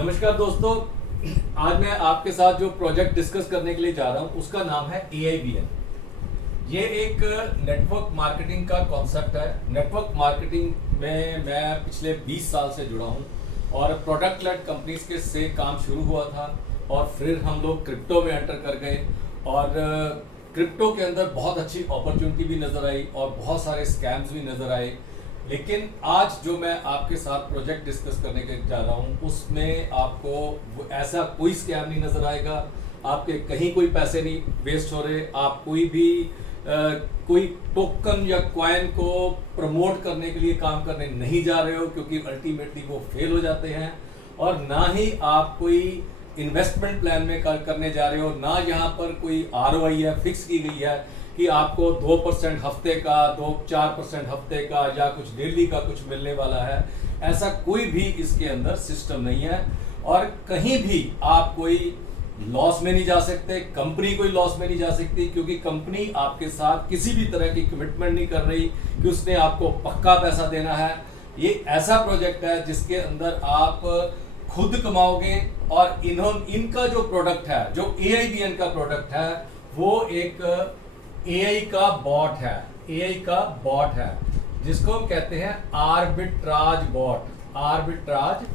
नमस्कार दोस्तों, आज मैं आपके साथ जो प्रोजेक्ट डिस्कस करने के लिए जा रहा हूं उसका नाम है AIBN। ये एक नेटवर्क मार्केटिंग का कॉन्सेप्ट है। नेटवर्क मार्केटिंग में मैं पिछले 20 साल से जुड़ा हूं और प्रोडक्ट लेड कंपनीज के से काम शुरू हुआ था और फिर हम लोग क्रिप्टो में एंटर कर गए और क्रिप्टो के अंदर बहुत अच्छी अपॉर्चुनिटी भी नज़र आई और बहुत सारे स्कैम्स भी नज़र आए। लेकिन आज जो मैं आपके साथ प्रोजेक्ट डिस्कस करने के जा रहा हूँ उसमें आपको ऐसा कोई स्कैम नहीं नज़र आएगा, आपके कहीं कोई पैसे नहीं वेस्ट हो रहे, आप कोई भी कोई टोकन या कॉइन को प्रमोट करने के लिए काम करने नहीं जा रहे हो क्योंकि अल्टीमेटली वो फेल हो जाते हैं, और ना ही आप कोई इन्वेस्टमेंट प्लान में करने जा रहे हो, ना यहाँ पर कोई ROI है फिक्स की गई है कि आपको 2% हफ्ते का 4% हफ्ते का या कुछ डेली का कुछ मिलने वाला है। ऐसा कोई भी इसके अंदर सिस्टम नहीं है और कहीं भी आप कोई लॉस में नहीं जा सकते, कंपनी कोई लॉस में नहीं जा सकती क्योंकि कंपनी आपके साथ किसी भी तरह की कमिटमेंट नहीं कर रही कि उसने आपको पक्का पैसा देना है। ये ऐसा प्रोजेक्ट है जिसके अंदर आप खुद कमाओगे और इनका जो प्रोडक्ट है, जो AIBN का प्रोडक्ट है, वो एक AI का बॉट है। AI का बॉट है जिसको हम कहते हैं आर्बिट्राज बॉट। Arbitrage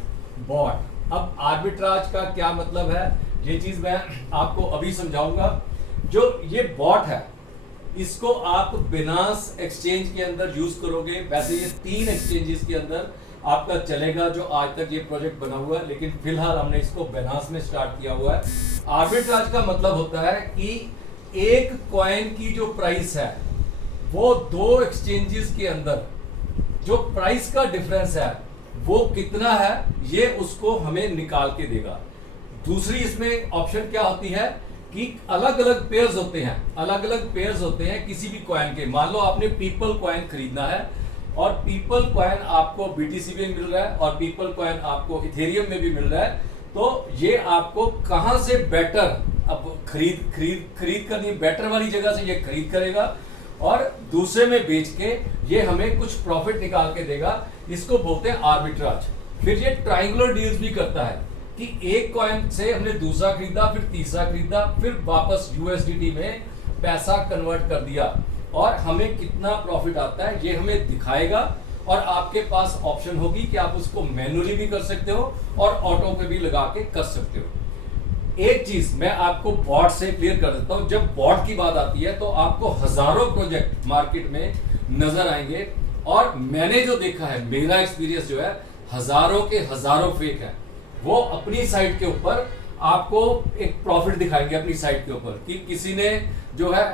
bot. अब आर्बिट्राज का क्या मतलब है, ये चीज मैं आपको अभी समझाऊंगा। जो ये बॉट है इसको आप बिनांस एक्सचेंज के अंदर यूज करोगे। वैसे ये 3 एक्सचेंजेस के अंदर आपका चलेगा जो आज तक ये प्रोजेक्ट बना हुआ है, लेकिन फिलहाल हमने इसको बिनांस में स्टार्ट किया हुआ है। आर्बिट्राज का मतलब होता है कि एक कॉइन की जो प्राइस है वो 2 एक्सचेंजेस के अंदर जो प्राइस का डिफरेंस है वो कितना है ये उसको हमें निकाल के देगा। दूसरी इसमें ऑप्शन क्या होती है कि अलग अलग पेयर्स होते हैं, अलग अलग पेयर्स होते हैं किसी भी कॉइन के। मान लो आपने पीपल कॉइन खरीदना है और पीपल कॉइन आपको BTC में मिल रहा है और पीपल कॉइन आपको इथेरियम में भी मिल रहा है, तो ये आपको कहां से बेटर अब खरीद करनी, बेटर वाली जगह से ये खरीद करेगा और दूसरे में बेच के ये हमें कुछ प्रॉफिट निकाल के देगा। इसको बोलते हैं आर्बिट्राज। फिर ये ट्रायंगुलर डील्स भी करता है कि एक कॉइन से हमने दूसरा खरीदा, फिर तीसरा खरीदा, फिर वापस USDT में पैसा कन्वर्ट कर दिया और हमें कितना प्रॉफिट आता है ये हमें दिखाएगा। और आपके पास ऑप्शन होगी कि आप उसको मैनुअली भी कर सकते हो और ऑटो पे भी लगा के कर सकते हो। एक चीज मैं आपको बॉट से क्लियर कर देता हूं, जब बॉट की बात आती है तो आपको हजारों प्रोजेक्ट मार्केट में नजर आएंगे और मैंने जो देखा है, मेरा एक्सपीरियंस जो है, हजारों के हजारों फेक है। वो अपनी साइट के ऊपर आपको एक प्रॉफिट दिखाएंगे अपनी साइट के ऊपर कि किसी ने जो है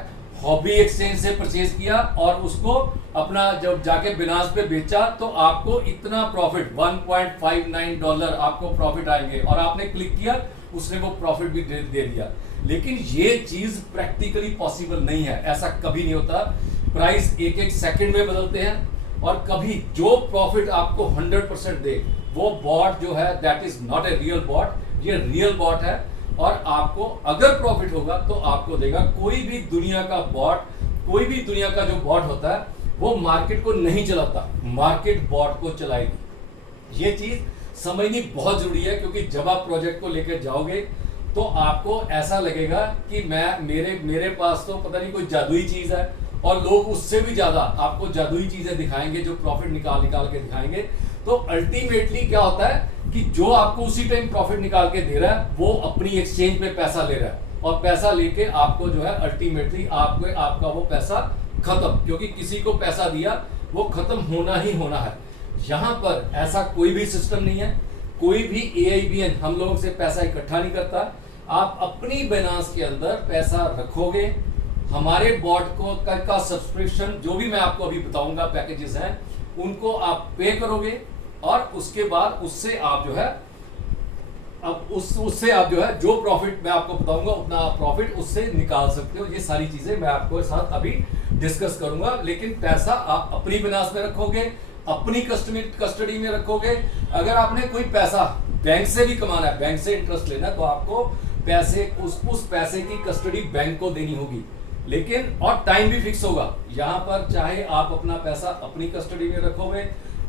हॉबी एक्सचेंज से परचेज किया और उसको अपना जब जाके बिनांस पे बेचा तो आपको इतना प्रॉफिट $1.59 आपको प्रॉफिट आएंगे और आपने क्लिक किया, उसने वो प्रॉफिट भी दे दिया। लेकिन ये चीज प्रैक्टिकली पॉसिबल नहीं है, ऐसा कभी नहीं होता। प्राइस एक एक सेकंड में बदलते हैं और कभी जो प्रॉफिट आपको 100% दे वो बॉट जो है that is not a real bot. ये रियल बॉट है और आपको अगर प्रॉफिट होगा तो आपको देगा। कोई भी दुनिया का बॉट, कोई भी दुनिया का जो बॉट होता है वो मार्केट को नहीं चलाता, मार्केट बॉट को चलाएगी। ये चीज समझनी बहुत जरूरी है क्योंकि जब आप प्रोजेक्ट को लेकर जाओगे तो आपको ऐसा लगेगा कि मेरे पास तो पता नहीं कोई जादुई चीज है और लोग उससे भी ज्यादा आपको जादुई चीजें दिखाएंगे जो प्रॉफिट निकाल के दिखाएंगे। तो अल्टीमेटली क्या होता है कि जो आपको उसी टाइम प्रॉफिट निकाल के दे रहा है वो अपनी एक्सचेंज पे पैसा ले रहा है और पैसा लेके आपको जो है अल्टीमेटली आपका वो पैसा खत्म, क्योंकि किसी को पैसा दिया वो खत्म होना ही होना है। यहाँ पर ऐसा कोई भी सिस्टम नहीं है, कोई भी AIBN हम लोगों से पैसा इकट्ठा नहीं करता। आप अपनी बिनांस के अंदर पैसा रखोगे, हमारे बॉट को का सब्सक्रिप्शन जो भी मैं आपको अभी बताऊंगा पैकेजेस हैं उनको आप पे करोगे और उसके बाद उससे आप जो है उससे आप जो है जो प्रॉफिट मैं आपको बताऊंगा उतना आप प्रॉफिट उससे निकाल सकते हो। ये सारी चीजें मैं आपको साथ अभी डिस्कस करूंगा, लेकिन पैसा आप अपनी बिनांस में रखोगे, अपनी कस्टडी में रखोगे। अगर आपने कोई पैसा बैंक से भी कमाना है, बैंक से इंटरेस्ट लेना है, तो आपको पैसे उस पैसे की कस्टडी बैंक को देनी होगी, लेकिन और टाइम भी फिक्स होगा। यहाँ पर चाहे आप अपना पैसा अपनी कस्टडी में रखोगे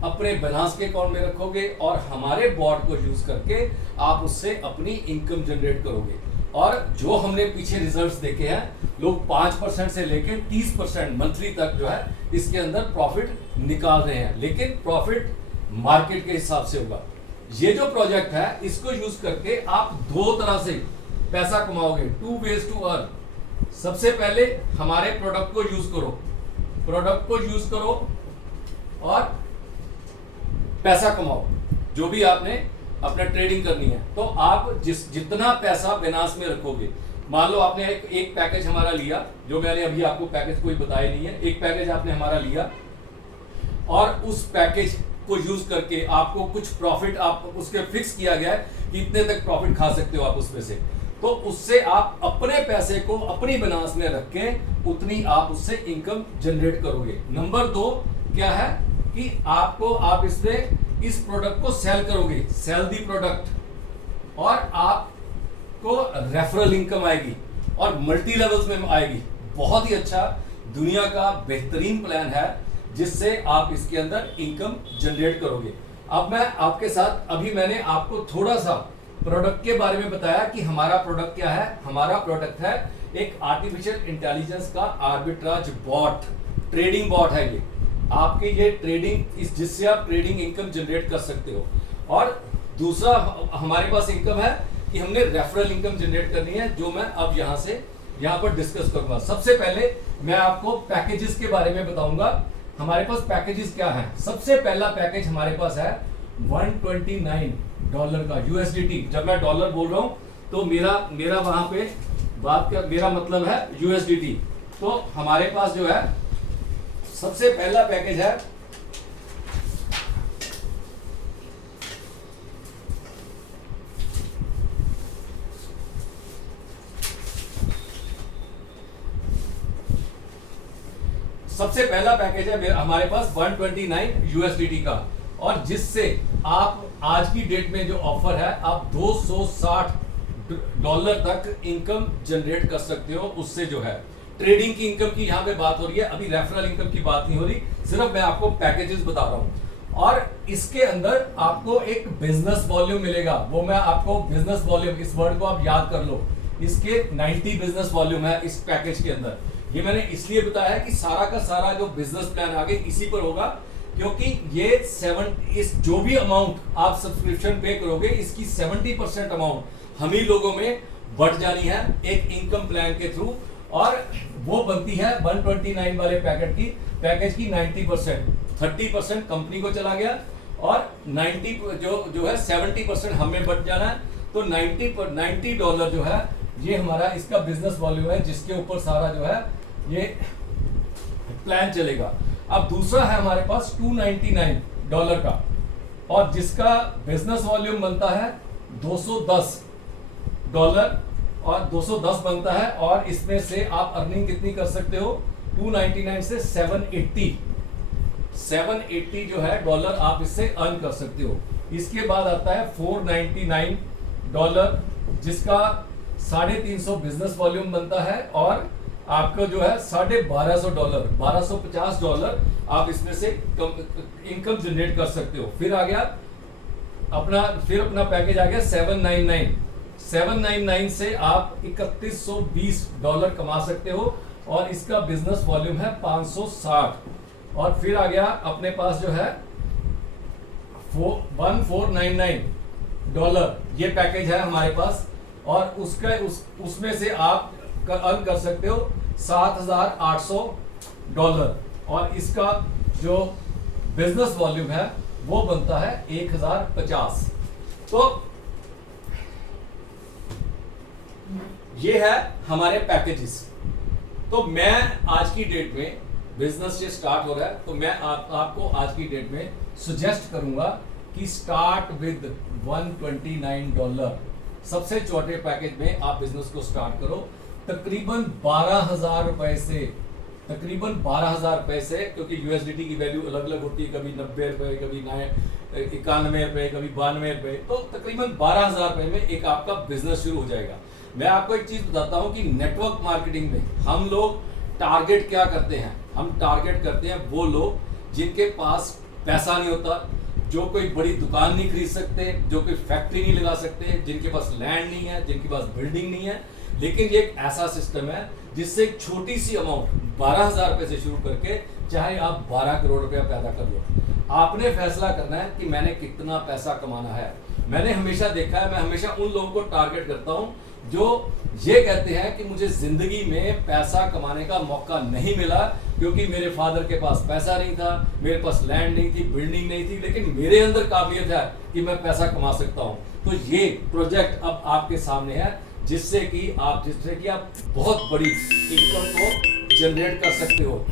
अपने बैलेंस के अकाउंट में रखोगे और हमारे बॉट को यूज करके आप उससे अपनी इनकम जनरेट करोगे। और जो हमने पीछे रिजल्ट्स देखे हैं, लोग 5% से लेकर 30% मंथली तक जो है इसके अंदर प्रॉफिट निकाल रहे हैं, लेकिन प्रॉफिट मार्केट के हिसाब से होगा। ये जो प्रोजेक्ट है इसको यूज करके आप दो तरह से पैसा कमाओगे, 2 ways टू अर्न। सबसे पहले हमारे प्रोडक्ट को यूज करो, प्रोडक्ट को यूज करो और पैसा कमाओ। जो भी आपने अपना ट्रेडिंग करनी है, तो आप जितना पैसा बिनास में रखोगे, मान लो आपने एक पैकेज हमारा लिया, जो मैंने अभी आपको पैकेज कोई बताया नहीं है, एक पैकेज आपने हमारा लिया और उस पैकेज को यूज करके आपको कुछ प्रॉफिट आप उसके फिक्स किया गया है कि इतने तक प्रॉफिट खा सकते हो आप उसमें से, तो उससे आप अपने पैसे को अपनी बिनास में रख के उतनी आप उससे इनकम जनरेट करोगे। नंबर 2 क्या है कि आप इसमें इस प्रोडक्ट को सेल करोगे, सेल दी प्रोडक्ट, और आपको रेफरल इनकम आएगी और मल्टी लेवल्स में आएगी। बहुत ही अच्छा दुनिया का बेहतरीन प्लान है जिससे आप इसके अंदर इनकम जनरेट करोगे। अब मैं आपके साथ, अभी मैंने आपको थोड़ा सा प्रोडक्ट के बारे में बताया कि हमारा प्रोडक्ट क्या है। हमारा प्रोडक्ट है एक आर्टिफिशियल इंटेलिजेंस का आर्बिट्राज बॉट, ट्रेडिंग बॉट है ये आपके, ये ट्रेडिंग जिससे आप ट्रेडिंग इनकम जनरेट कर सकते हो। और दूसरा हमारे पास इनकम है कि हमने रेफरल इनकम जनरेट करनी है, जो मैं अब यहाँ पर डिस्कस करूंगा। सबसे पहले मैं आपको पैकेजेस के बारे में बताऊंगा। हमारे पास पैकेजेस क्या है। सबसे पहला पैकेज हमारे पास है $129 का USDT। जब मैं डॉलर बोल रहा हूं तो मेरा वहां पे मेरा मतलब है USDT। तो हमारे पास जो है सबसे पहला पैकेज है हमारे पास 129 USDT का, और जिससे आप आज की डेट में जो ऑफर है आप $260 तक इनकम जनरेट कर सकते हो। उससे जो है ट्रेडिंग की इनकम की यहाँ पे बात हो रही है, अभी रेफरल इनकम की बात नहीं हो रही, सिर्फ मैं आपको पैकेजेस बता रहा हूँ। और इसके अंदर आपको एक बिजनेस वॉल्यूम मिलेगा, वो मैं आपको बिजनेस वॉल्यूम, इस वर्ड को आप याद कर लो, इसके 90 बिजनेस वॉल्यूम है इस पैकेज के अंदर। ये मैंने इसलिए बताया कि सारा का सारा जो बिजनेस प्लान आगे इसी पर होगा, क्योंकि ये जो भी अमाउंट आप सब्सक्रिप्शन पे करोगे, इसकी 70% अमाउंट हम ही लोगों में बढ़ जानी है एक इनकम प्लान के थ्रू, और वो बनती है 129 वाले पैकेज की 90%, 30% कंपनी को चला गया और 90 जो है 70% हमें बढ़ जाना है। तो $90 जो है ये हमारा इसका बिजनेस वॉल्यूम है, जिसके ऊपर सारा जो है ये प्लान चलेगा। अब दूसरा है हमारे पास $299 का, और जिसका बिजनेस वॉल्यूम बनता है $210 और 210 बनता है, और इसमें से आप अर्निंग कितनी कर सकते हो, 299 से 780 जो है डॉलर आप इससे अर्न कर सकते हो। इसके बाद आता है $499, जिसका 350 बिजनेस वॉल्यूम बनता है, और आपका जो है $1250 आप इसमें से इनकम जनरेट कर सकते हो। फिर आ गया अपना पैकेज आ गया 799 से आप $3120 कमा सकते हो, और इसका बिजनेस वॉल्यूम है 560। और फिर आ गया अपने पास जो है $1499, ये पैकेज है हमारे पास, और उसमें से आप अर्न कर सकते हो $7800, और इसका जो बिजनेस वॉल्यूम है वो बनता है 1050। तो ये है हमारे पैकेजेस। तो मैं आज की डेट में, बिजनेस से स्टार्ट हो रहा है, तो मैं आपको आज की डेट में सजेस्ट करूंगा कि स्टार्ट विद $129। सबसे छोटे पैकेज में आप बिजनेस को स्टार्ट करो, तकरीबन 12,000 रुपए से, क्योंकि USDT की वैल्यू अलग अलग होती है, कभी 90 रुपए, कभी 91 रुपए, कभी 92 रुपए, तो तकरीबन 12,000 रुपए में एक आपका बिजनेस शुरू हो जाएगा। मैं आपको एक चीज बताता हूं कि नेटवर्क मार्केटिंग में हम लोग टारगेट क्या करते हैं, हम टारगेट करते हैं वो लोग जिनके पास पैसा नहीं होता, जो कोई बड़ी दुकान नहीं खरीद सकते, जो कोई फैक्ट्री नहीं लगा सकते, जिनके पास लैंड नहीं है, जिनके पास बिल्डिंग नहीं है। लेकिन ये एक ऐसा सिस्टम है जिससे एक छोटी सी अमाउंट 12,000 रुपए से शुरू करके चाहे आप 12 करोड़ रुपया पैदा कर लो, आपने फैसला करना है कि मैंने कितना पैसा कमाना है। मैंने हमेशा देखा है, मैं हमेशा उन लोगों को टारगेट करता हूं जो ये कहते हैं कि मुझे जिंदगी में पैसा कमाने का मौका नहीं मिला क्योंकि मेरे फादर के पास पैसा नहीं था, मेरे पास लैंड नहीं थी, बिल्डिंग नहीं थी, लेकिन मेरे अंदर काबिलियत है कि मैं पैसा कमा सकता हूं। तो ये प्रोजेक्ट अब आपके सामने है जिससे कि आप बहुत बड़ी इनकम को जनरेट कर सकते हो।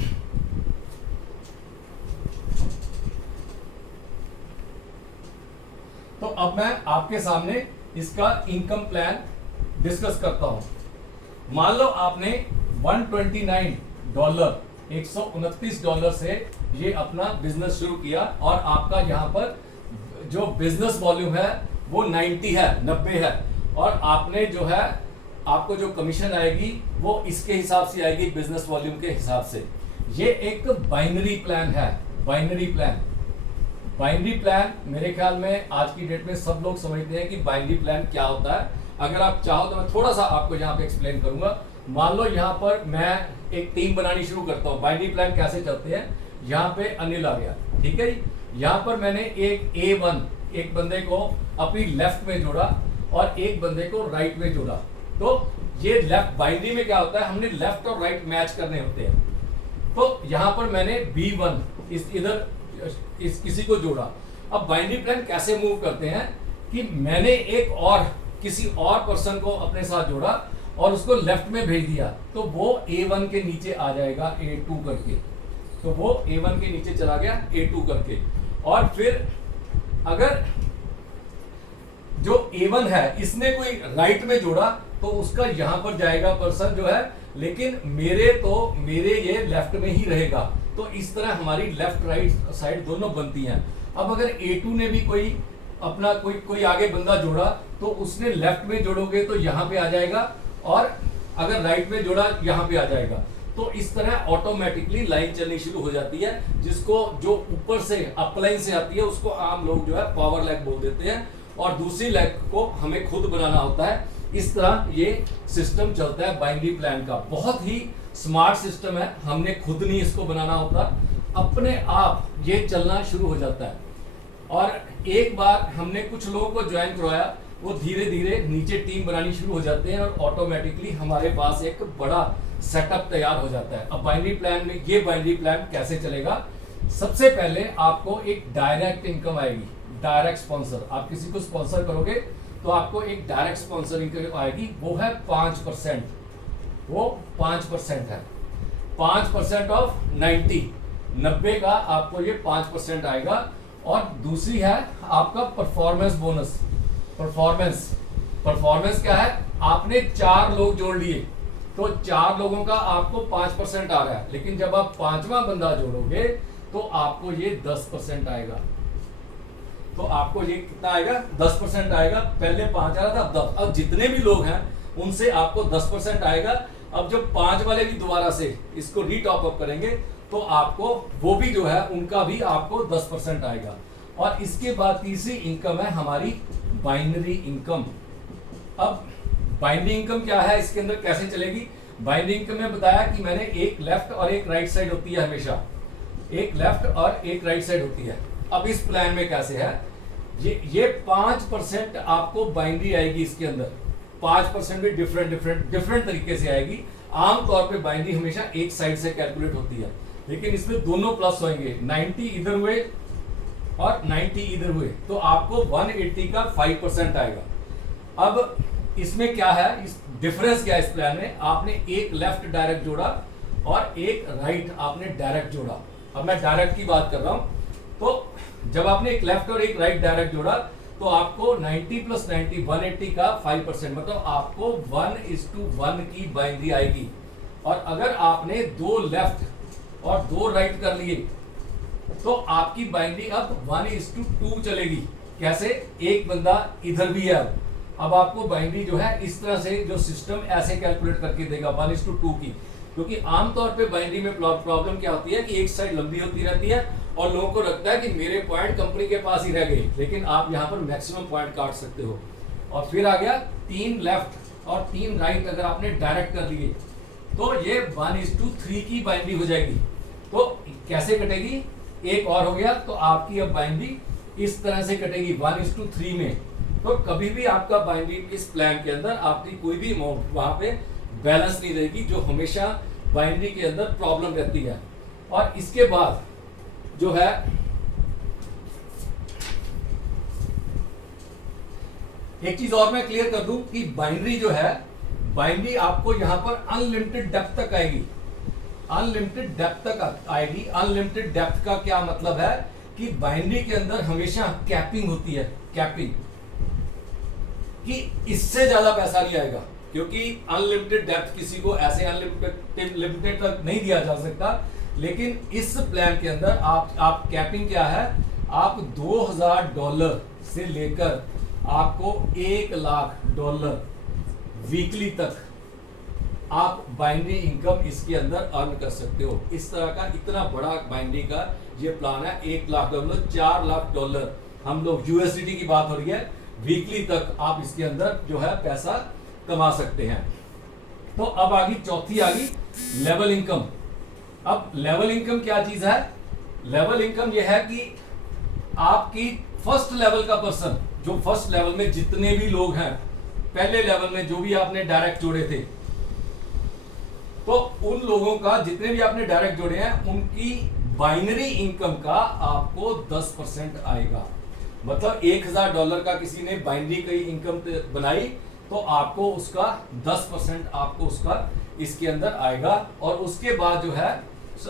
तो अब मैं आपके सामने इसका इनकम प्लान डिस्कस करता हूं। मान लो आपने $129 से ये अपना बिजनेस शुरू किया और आपका यहां पर जो बिजनेस वॉल्यूम है वो 90 है और आपने जो है आपको जो कमीशन आएगी वो इसके हिसाब से आएगी, बिजनेस वॉल्यूम के हिसाब से। ये एक बाइनरी प्लान है। बाइनरी प्लान मेरे ख्याल में आज की डेट में सब लोग समझते हैं कि बाइनरी प्लान क्या होता है। अगर आप चाहो तो मैं थोड़ा सा आपको यहाँ पे एक्सप्लेन करूंगा। मान लो यहाँ पर मैं एक टीम बनानी शुरू करता हूँ। बाइनरी प्लान कैसे चलते हैं, यहाँ पे अनिल आ गया, ठीक है। यहाँ पर मैंने एक A1 एक बंदे को अपनी लेफ्ट में जोड़ा और एक बंदे को राइट में जोड़ा। तो ये लेफ्ट बाइनरी में क्या होता है, हमने लेफ्ट और राइट मैच करने होते हैं। तो यहाँ पर मैंने B1 इधर किसी को जोड़ा। अब बाइनरी प्लान कैसे मूव करते हैं कि मैंने एक और किसी और पर्सन को अपने साथ जोड़ा और उसको लेफ्ट में भेज दिया, तो वो A1 के नीचे आ जाएगा A2 करके। तो वो A1 के नीचे चला गया A2 करके। और फिर अगर जो A1 है इसने कोई राइट में जोड़ा तो उसका यहां पर जाएगा पर्सन जो है, लेकिन मेरे ये लेफ्ट में ही रहेगा। तो इस तरह हमारी लेफ्ट राइट साइड दोनों बनती हैं। अब अगर A2 ने भी कोई अपना कोई आगे बंदा जोड़ा तो उसने लेफ्ट में जोड़ोगे तो यहाँ पे आ जाएगा और अगर राइट में जोड़ा यहाँ पे आ जाएगा। तो इस तरह ऑटोमेटिकली लाइन चलनी शुरू हो जाती है, जिसको जो ऊपर से अपलाइन से आती है उसको आम लोग जो है पावर लेग बोल देते हैं और दूसरी लेग को हमें खुद बनाना होता है। इस तरह ये सिस्टम चलता है बाइनरी प्लान का। बहुत ही स्मार्ट सिस्टम है, हमने खुद नहीं इसको बनाना होता, अपने आप ये चलना शुरू हो जाता है। और एक बार हमने कुछ लोगों को ज्वाइन करवाया, वो धीरे धीरे नीचे टीम बनानी शुरू हो जाते हैं और ऑटोमेटिकली हमारे पास एक बड़ा सेटअप तैयार हो जाता है। अब बाइनरी प्लान में ये बाइनरी प्लान कैसे चलेगा, सबसे पहले आपको एक डायरेक्ट इनकम आएगी, डायरेक्ट स्पॉन्सर। आप किसी को स्पॉन्सर करोगे तो आपको एक डायरेक्ट स्पॉन्सर इनकम आएगी, वो है 5%। वो 5% है, 5% ऑफ 90 का आपको ये 5% आएगा। और दूसरी है आपका परफॉर्मेंस बोनस। परफॉर्मेंस क्या है, आपने 4 लोग जोड़ लिए तो 4 लोगों का आपको 5% आ रहा है, लेकिन जब आप 5वां बंदा जोड़ोगे तो आपको ये 10% आएगा। तो आपको ये कितना आएगा, 10% आएगा। पहले 5 आ रहा था, 10। अब जितने भी लोग हैं उनसे आपको 10% आएगा। अब जब 5 वाले भी दोबारा से इसको रीटॉप अप करेंगे तो आपको वो भी जो है उनका भी आपको 10% आएगा। और इसके बाद तीसरी इनकम है हमारी बाइनरी इनकम। अब बाइनरी इनकम क्या है, इसके अंदर कैसे चलेगी। बाइनरी इनकम में बताया कि मैंने एक लेफ्ट और एक राइट साइड होती है, हमेशा एक लेफ्ट और एक राइट साइड होती है। अब इस प्लान में कैसे है, ये 5% आपको बाइनरी आएगी। इसके अंदर 5% भी डिफरेंट तरीके से आएगी। आमतौर पे बाइनरी हमेशा एक साइड से कैलकुलेट होती है, लेकिन इसमें दोनों प्लस होंगे, 90 इधर हुए और 90 इधर हुए, तो आपको 180 का 5% आएगा। अब इसमें क्या है, इस डिफरेंस क्या है इस प्लान में, आपने एक लेफ्ट डायरेक्ट जोड़ा और एक राइट आपने डायरेक्ट जोड़ा। अब मैं डायरेक्ट की बात कर रहा हूं। तो जब आपने एक लेफ्ट और एक राइट डायरेक्ट जोड़ा तो आपको 90 + 90 180 का 5%, मतलब आपको 1:1 की बाइनरी आएगी। और अगर आपने 2 लेफ्ट और 2 राइट कर लिए तो आपकी बाइनरी अब 1:2 चलेगी। कैसे, एक बंदा इधर भी है। अब आपको बाइनरी जो है इस तरह से जो सिस्टम ऐसे कैलकुलेट करके देगा 1:2 की। क्योंकि आमतौर पे बाइनरी में प्रॉब्लम क्या होती है कि एक साइड लंबी होती रहती है और लोगों को लगता है कि मेरे पॉइंट कंपनी के पास ही रह गए, लेकिन आप यहाँ पर मैक्सिमम पॉइंट काट सकते हो। और फिर आ गया 3 लेफ्ट और 3 राइट, अगर आपने डायरेक्ट कर लिए तो ये 1:3 की बाइनरी हो जाएगी। तो कैसे कटेगी, एक और हो गया, तो आपकी अब बाइनरी इस तरह से कटेगी 1:3 में। तो कभी भी आपका बाइनरी इस प्लान के अंदर आपकी कोई भी अमाउंट वहां पे बैलेंस नहीं रहेगी, जो हमेशा बाइनरी के अंदर प्रॉब्लम रहती है। और इसके बाद जो है एक चीज और मैं क्लियर कर दूं कि बाइनरी जो है, बाइनरी आपको यहां पर अनलिमिटेड डेप्थ तक आएगी, अनलिमिटेड डेप्थ तक आएगी। अनलिमिटेड डेप्थ का क्या मतलब है कि बाइनरी के अंदर हमेशा कैपिंग होती है, कैपिंग कि इससे ज्यादा पैसा नहीं आएगा, क्योंकि अनलिमिटेड डेप्थ किसी को ऐसे अनलिमिटेड तक नहीं दिया जा सकता। लेकिन इस प्लान के अंदर आप कैपिंग क्या है, आप $2000 से लेकर आपको $1,00,000 वीकली तक आप बाइनरी इनकम इसके अंदर अर्न कर सकते हो। इस तरह का इतना बड़ा बाइनरी का ये प्लान है, $1,00,000 $4,00,000 हम लोग यूएसडीटी की बात हो रही है, वीकली तक आप इसके अंदर जो है पैसा कमा सकते हैं। तो अब आ गई चौथी, आ गई लेवल इनकम। अब लेवल इनकम क्या चीज है, लेवल इनकम यह है कि आपकी फर्स्ट लेवल का पर्सन, जो फर्स्ट लेवल में जितने भी लोग हैं, पहले लेवल में जो भी आपने डायरेक्ट जोड़े थे, तो उन लोगों का जितने भी आपने डायरेक्ट जोड़े हैं उनकी बाइनरी इनकम का आपको 10% आएगा। मतलब $1,000 का किसी ने बाइनरी की इनकम बनाई तो आपको उसका 10% आपको उसका इसके अंदर आएगा। और उसके बाद जो है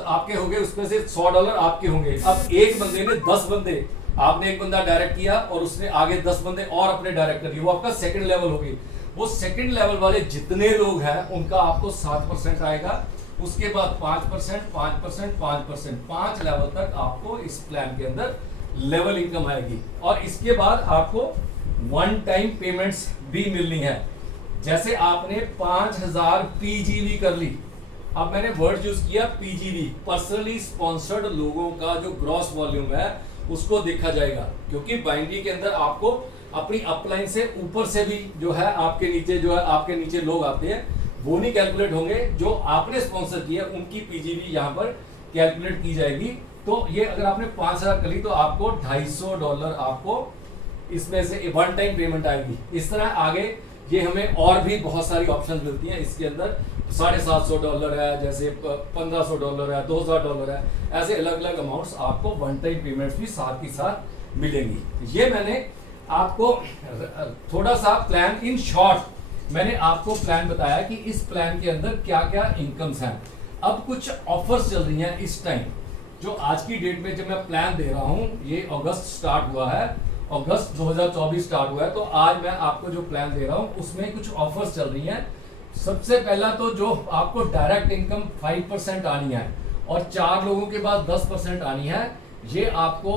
आपके होंगे, उसमें से $100 आपके होंगे। अब एक बंदे ने 10 बंदे, आपने एक बंदा डायरेक्ट किया और उसने आगे 10 बंदे और अपने डायरेक्ट कर दिए, वो आपका सेकंड लेवल होगी। वो सेकंड लेवल वाले जितने लोग हैं उनका आपको 7% आएगा। उसके बाद 5%, 5%, 5%, 5 लेवल तक आपको इस प्लान के अंदर लेवल इनकम आएगी। और इसके बाद आपको वन टाइम पेमेंट्स भी मिलनी है। जैसे आपने 5000 पीजीवी कर ली, अब मैंने वर्ड यूज किया पीजीवी, पर्सनली स्पॉन्सर्ड लोगों का जो ग्रॉस वॉल्यूम है उसको देखा जाएगा, क्योंकि बाइनरी के अंदर आपको अपनी अपलाइन से ऊपर से भी जो है आपके नीचे जो है आपके नीचे लोग आते हैं, वो नहीं कैलकुलेट होंगे, जो आपने स्पॉन्सर किया उनकी पीजीवी यहाँ पर कैलकुलेट की जाएगी। तो ये अगर आपने 5000 कर ली तो आपको $250 आपको इसमें से वन टाइम पेमेंट आएगी। इस तरह आगे ये हमें और भी बहुत सारी ऑप्शन मिलती हैं इसके अंदर, $750 है, जैसे $1500 है, $2000 है, ऐसे अलग अलग अमाउंट्स आपको वन टाइम पेमेंट्स भी साथ ही साथ मिलेंगी। ये मैंने आपको थोड़ा सा प्लान इन शॉर्ट मैंने आपको प्लान बताया कि इस प्लान के अंदर क्या क्या इनकम्स हैं। अब कुछ ऑफर्स चल रही हैं इस टाइम, जो आज की डेट में जब मैं प्लान दे रहा हूं, ये अगस्त स्टार्ट हुआ है, अगस्त 2024 स्टार्ट हुआ है, तो आज मैं आपको जो प्लान दे रहा हूं उसमें कुछ ऑफर्स चल रही हैं। सबसे पहला तो जो आपको डायरेक्ट इनकम 5% आनी है और 4 लोगों के बाद 10% आनी है, ये आपको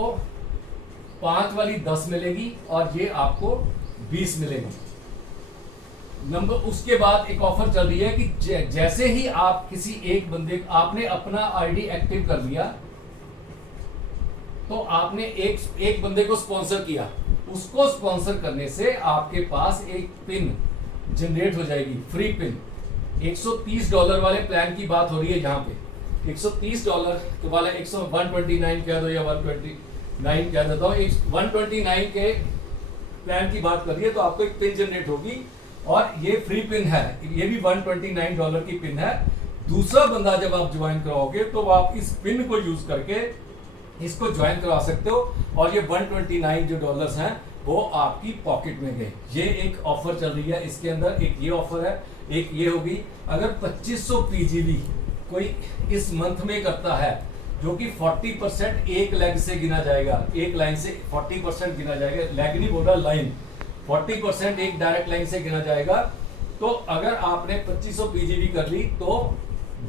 5 वाली 10 मिलेगी और ये आपको 20 मिलेगी। नंबर उसके बाद एक ऑफर चल रही है कि जैसे ही आप किसी एक बंदे, आपने अपना आईडी एक्टिव कर लिया तो आपने एक बंदे को स्पॉन्सर किया, उसको स्पॉन्सर करने से आपके पास एक पिन जनरेट हो जाएगी, फ्री पिन। $130 वाले प्लान की बात हो रही है यहाँ पे, $130 वाला 129 कह दो या 129 कह देता हूँ, 129 के प्लान की बात कर रही है तो आपको एक पिन जनरेट होगी और ये फ्री पिन है, ये भी $129 की पिन है। दूसरा बंदा जब आप ज्वाइन कराओगे तो आप इस पिन को यूज करके इसको ज्वाइन करा सकते हो और ये 129 जो डॉलर्स हैं वो आपकी पॉकेट में गए। ये एक ऑफर चल रही है इसके अंदर, एक ये ऑफर है, एक ये होगी। अगर 2500 पीजीवी कोई इस मंथ में करता है, जो कि 40% एक लेग से गिना जाएगा, एक लाइन से 40% गिना जाएगा, लेग नहीं बोल रहा, लाइन, 40% एक डायरेक्ट लाइन से गिना जाएगा। तो अगर आपने 2500 पीजीवी कर ली तो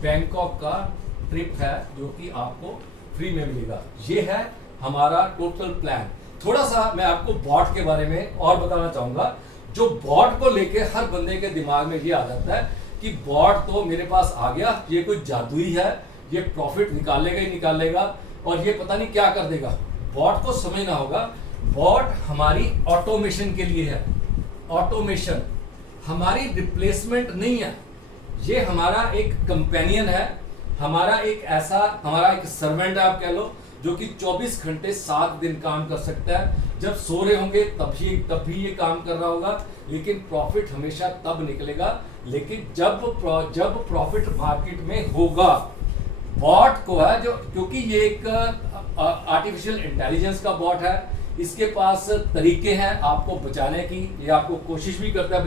बैंकॉक का ट्रिप है जो कि आपको फ्री में मिलेगा। ये है हमारा टोटल प्लान। थोड़ा सा मैं आपको बॉट के बारे में और बताना चाहूंगा। जो बॉट को लेके हर बंदे के दिमाग में ये आ जाता है कि बॉट तो मेरे पास आ गया, ये कोई जादुई है, ये प्रॉफिट निकालेगा ही निकालेगा और ये पता नहीं क्या कर देगा। बॉट को समझना होगा, बॉट हमारी ऑटोमेशन के लिए है। ऑटोमेशन हमारी रिप्लेसमेंट नहीं है, ये हमारा एक कंपेनियन है, हमारा एक सर्वेंट है आप कह लो, जो कि 24 घंटे 7 दिन काम कर सकता है। जब सो रहे होंगे तब भी ये काम कर रहा होगा, लेकिन प्रॉफिट हमेशा तब निकलेगा लेकिन जब प्रॉफिट मार्केट में होगा। बॉट को है जो, क्योंकि ये एक आर्टिफिशियल इंटेलिजेंस का बॉट है, इसके पास तरीके हैं आपको बचाने की, ये आपको कोशिश भी करता है